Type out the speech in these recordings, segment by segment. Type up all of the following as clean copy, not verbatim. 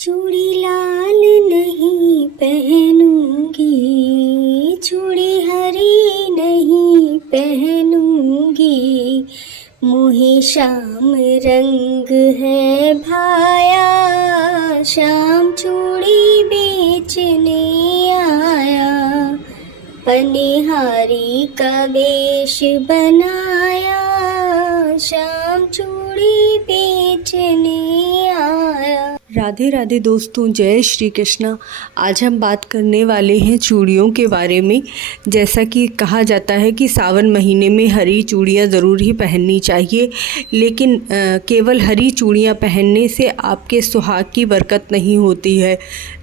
चूड़ी लाल नहीं पहनूंगी, चूड़ी हरी नहीं पहनूंगी, मुहे श्याम रंग है भाया, श्याम चूड़ी बेचने आया, पनिहारी का वेश बनाया, श्याम चूड़ी बेचने आया। राधे राधे दोस्तों, जय श्री कृष्णा। आज हम बात करने वाले हैं चूड़ियों के बारे में। जैसा कि कहा जाता है कि सावन महीने में हरी चूड़ियाँ ज़रूर ही पहननी चाहिए, लेकिन केवल हरी चूड़ियाँ पहनने से आपके सुहाग की बरकत नहीं होती है,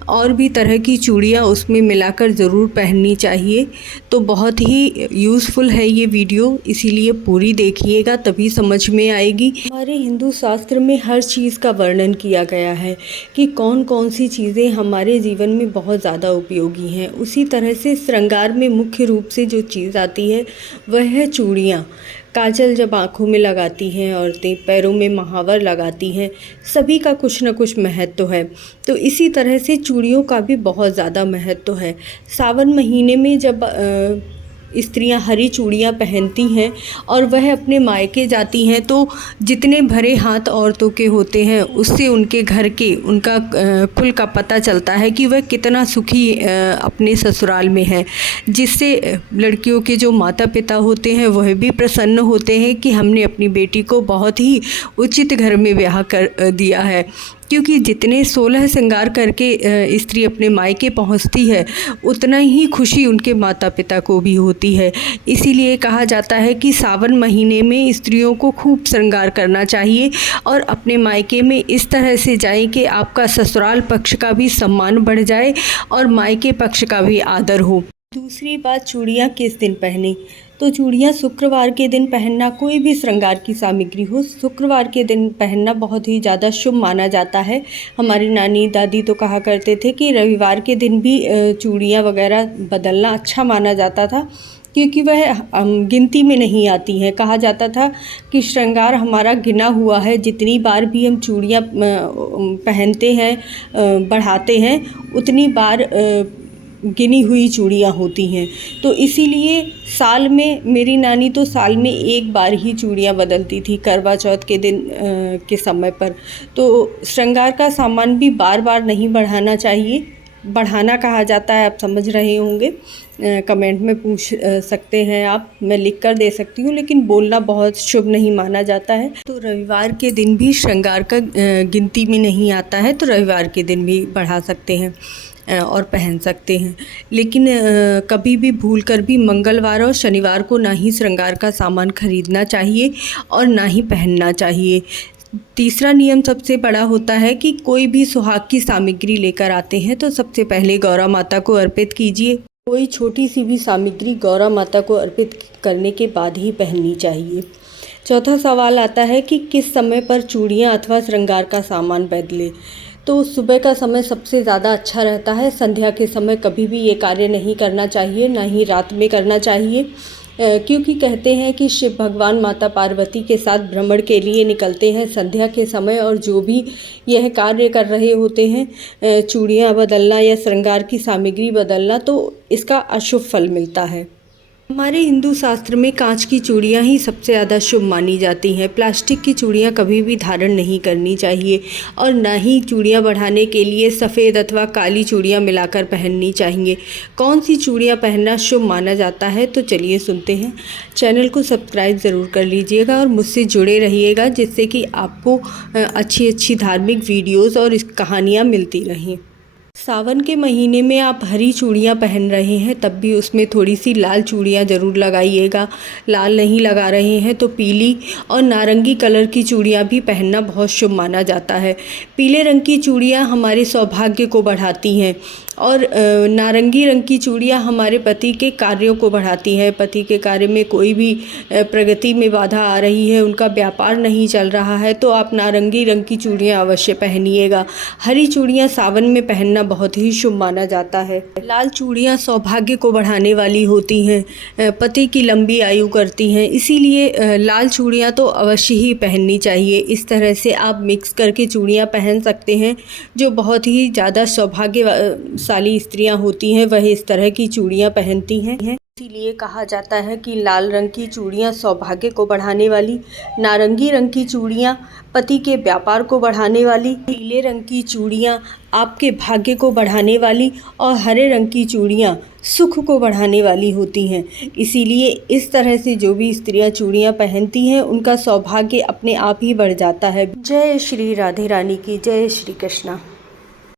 और भी तरह की चूड़ियाँ उसमें मिलाकर ज़रूर पहननी चाहिए। तो बहुत ही यूज़फुल है ये वीडियो, इसीलिए पूरी देखिएगा तभी समझ में आएगी। हमारे हिंदू शास्त्र में हर चीज़ का वर्णन किया गया है कि कौन कौन सी चीज़ें हमारे जीवन में बहुत ज़्यादा उपयोगी हैं। उसी तरह से श्रृंगार में मुख्य रूप से जो चीज़ आती है वह है चूड़ियाँ। काजल जब आँखों में लगाती हैं औरतें, पैरों में महावर लगाती हैं, सभी का कुछ न कुछ महत्व है। तो इसी तरह से चूड़ियों का भी बहुत ज़्यादा महत्व है। सावन महीने में जब स्त्रियां हरी चूड़ियां पहनती हैं और वह अपने मायके जाती हैं, तो जितने भरे हाथ औरतों के होते हैं उससे उनके घर के, उनका कुल का पता चलता है कि वह कितना सुखी अपने ससुराल में है, जिससे लड़कियों के जो माता पिता होते हैं वह भी प्रसन्न होते हैं कि हमने अपनी बेटी को बहुत ही उचित घर में ब्याह कर दिया है। क्योंकि जितने 16 श्रृंगार करके स्त्री अपने मायके पहुंचती है, उतना ही खुशी उनके माता पिता को भी होती है। इसीलिए कहा जाता है कि सावन महीने में स्त्रियों को खूब श्रृंगार करना चाहिए और अपने मायके में इस तरह से जाएं कि आपका ससुराल पक्ष का भी सम्मान बढ़ जाए और मायके पक्ष का भी आदर हो। दूसरी बात, चूड़ियाँ किस दिन पहनें? तो चूड़ियाँ शुक्रवार के दिन पहनना, कोई भी श्रृंगार की सामग्री हो शुक्रवार के दिन पहनना बहुत ही ज़्यादा शुभ माना जाता है। हमारी नानी दादी तो कहा करते थे कि रविवार के दिन भी चूड़ियाँ वगैरह बदलना अच्छा माना जाता था, क्योंकि वह गिनती में नहीं आती हैं। कहा जाता था कि श्रृंगार हमारा गिना हुआ है, जितनी बार भी हम चूड़ियाँ पहनते हैं, बढ़ाते हैं, उतनी बार गिनी हुई चूड़ियाँ होती हैं। तो इसीलिए साल में, मेरी नानी तो साल में एक बार ही चूड़ियाँ बदलती थी, करवा चौथ के दिन के समय पर। तो श्रृंगार का सामान भी बार बार नहीं बढ़ाना चाहिए। बढ़ाना कहा जाता है, आप समझ रहे होंगे, कमेंट में पूछ सकते हैं आप, मैं लिख कर दे सकती हूँ, लेकिन बोलना बहुत शुभ नहीं माना जाता है। तो रविवार के दिन भी श्रृंगार का गिनती में नहीं आता है, तो रविवार के दिन भी बढ़ा सकते हैं और पहन सकते हैं। लेकिन कभी भी भूल कर भी मंगलवार और शनिवार को ना ही श्रृंगार का सामान खरीदना चाहिए और ना ही पहनना चाहिए। तीसरा नियम सबसे बड़ा होता है कि कोई भी सुहाग की सामग्री लेकर आते हैं तो सबसे पहले गौरा माता को अर्पित कीजिए। कोई छोटी सी भी सामग्री गौरा माता को अर्पित करने के बाद ही पहननी चाहिए। चौथा सवाल आता है कि किस समय पर चूड़ियाँ अथवा श्रृंगार का सामान बदलें। तो सुबह का समय सबसे ज़्यादा अच्छा रहता है। संध्या के समय कभी भी ये कार्य नहीं करना चाहिए, ना ही रात में करना चाहिए, क्योंकि कहते हैं कि शिव भगवान माता पार्वती के साथ भ्रमण के लिए निकलते हैं संध्या के समय, और जो भी यह कार्य कर रहे होते हैं, चूड़ियाँ बदलना या श्रृंगार की सामग्री बदलना, तो इसका अशुभ फल मिलता है। हमारे हिंदू शास्त्र में कांच की चूड़ियाँ ही सबसे ज़्यादा शुभ मानी जाती हैं। प्लास्टिक की चूड़ियाँ कभी भी धारण नहीं करनी चाहिए, और ना ही चूड़ियाँ बढ़ाने के लिए सफ़ेद अथवा काली चूड़ियाँ मिलाकर पहननी चाहिए। कौन सी चूड़ियाँ पहनना शुभ माना जाता है, तो चलिए सुनते हैं। चैनल को सब्सक्राइब ज़रूर कर लीजिएगा और मुझसे जुड़े रहिएगा, जिससे कि आपको अच्छी अच्छी धार्मिक वीडियोज़ और कहानियाँ मिलती रहें। सावन के महीने में आप हरी चूड़ियाँ पहन रहे हैं, तब भी उसमें थोड़ी सी लाल चूड़ियाँ ज़रूर लगाइएगा। लाल नहीं लगा रहे हैं तो पीली और नारंगी कलर की चूड़ियाँ भी पहनना बहुत शुभ माना जाता है। पीले रंग की चूड़ियाँ हमारे सौभाग्य को बढ़ाती हैं और नारंगी रंग की चूड़ियाँ हमारे पति के कार्यों को बढ़ाती हैं। पति के कार्य में कोई भी प्रगति में बाधा आ रही है, उनका व्यापार नहीं चल रहा है, तो आप नारंगी रंग की चूड़ियाँ अवश्य पहनिएगा। हरी चूड़ियाँ सावन में पहनना बहुत ही शुभ माना जाता है। लाल चूड़ियाँ सौभाग्य को बढ़ाने वाली होती हैं, पति की लंबी आयु करती हैं, इसीलिए लाल चूड़ियाँ तो अवश्य ही पहननी चाहिए। इस तरह से आप मिक्स करके चूड़ियाँ पहन सकते हैं। जो बहुत ही ज़्यादा सौभाग्यशाली स्त्रियाँ होती हैं वह इस तरह की चूड़ियाँ पहनती हैं। इसीलिए कहा जाता है कि लाल रंग की चूड़ियाँ सौभाग्य को बढ़ाने वाली, नारंगी रंग की चूड़ियाँ पति के व्यापार को बढ़ाने वाली, पीले रंग की चूड़ियाँ आपके भाग्य को बढ़ाने वाली और हरे रंग की चूड़ियाँ सुख को बढ़ाने वाली होती हैं। इसीलिए इस तरह से जो भी स्त्रियाँ चूड़ियाँ पहनती हैं उनका सौभाग्य अपने आप ही बढ़ जाता है। जय श्री राधे रानी की, जय श्री कृष्णा।